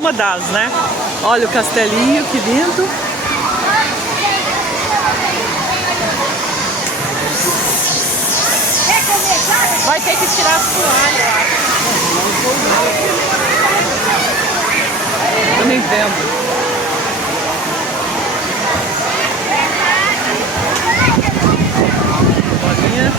Uma das, né? Olha o castelinho, que lindo. Vai ter que tirar as toalhas, eu acho. Eu nem vendo. Bolinha.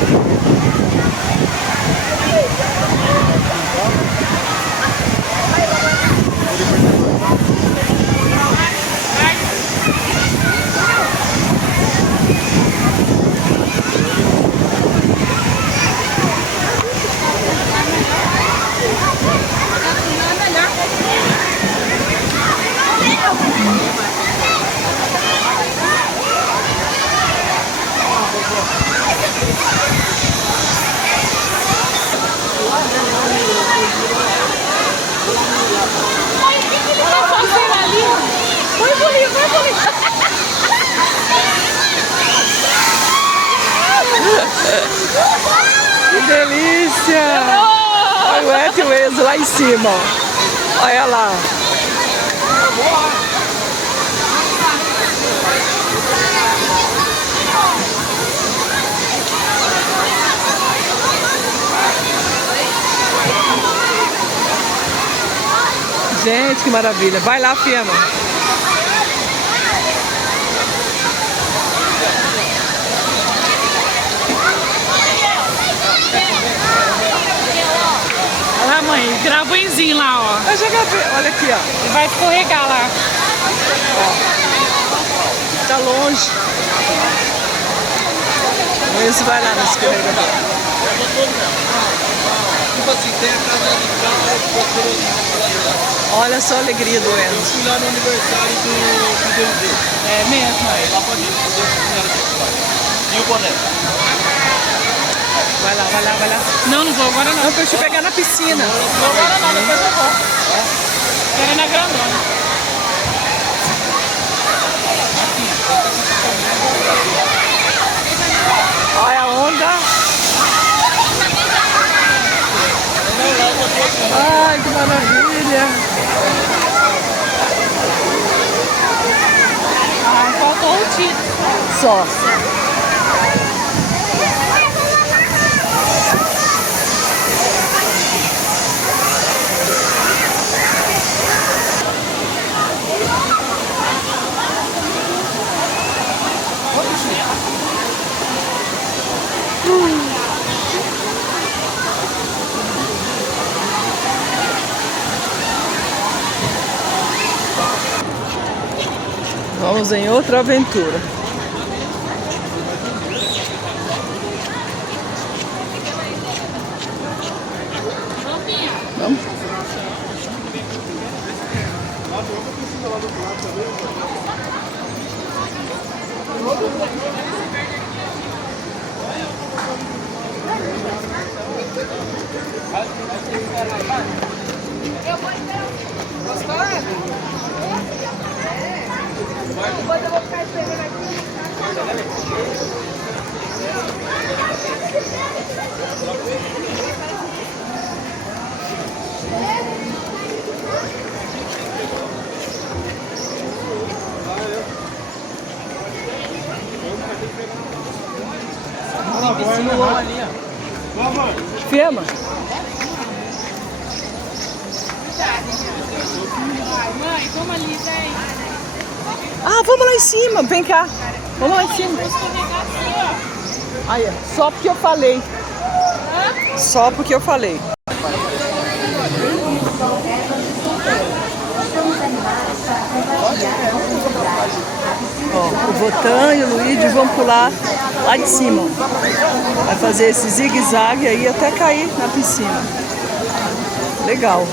Que delícia! Olha o Ed e o Enzo lá em cima, ó. Olha lá. Gente, que maravilha. Vai lá, Fiema. Olha lá, mãe, grava o Enzinho lá, ó. Eu já gravei. Olha aqui, ó. E vai escorregar lá. Ó. Tá longe. O Enzo vai lá no escorregador. Olha só a alegria do Enzo. Fui lá no aniversário do DVD. É mesmo, mãe. Lá pode ir, e o boné? Vai lá, vai lá, vai lá. Não, não vou agora não. Não, pra eu te pegar na piscina. Não vou agora não, depois eu vou. Quero ir na grandona. Olha a onda. Ai, que maravilha. Ah, faltou o título. Só. Vamos em outra aventura. Vamos? Depois eu vou ficar esperando aqui. Fiema. Mãe, vamos ali, gente. Ah, vamos lá em cima. Vem cá. Vamos lá em cima. Vou escorregar assim, ó. Aí, ó. Só porque eu falei. Só porque eu falei. Ó, o Votan e o Luigi vão pular lá de cima. Vai fazer esse zigue-zague aí até cair na piscina. Legal.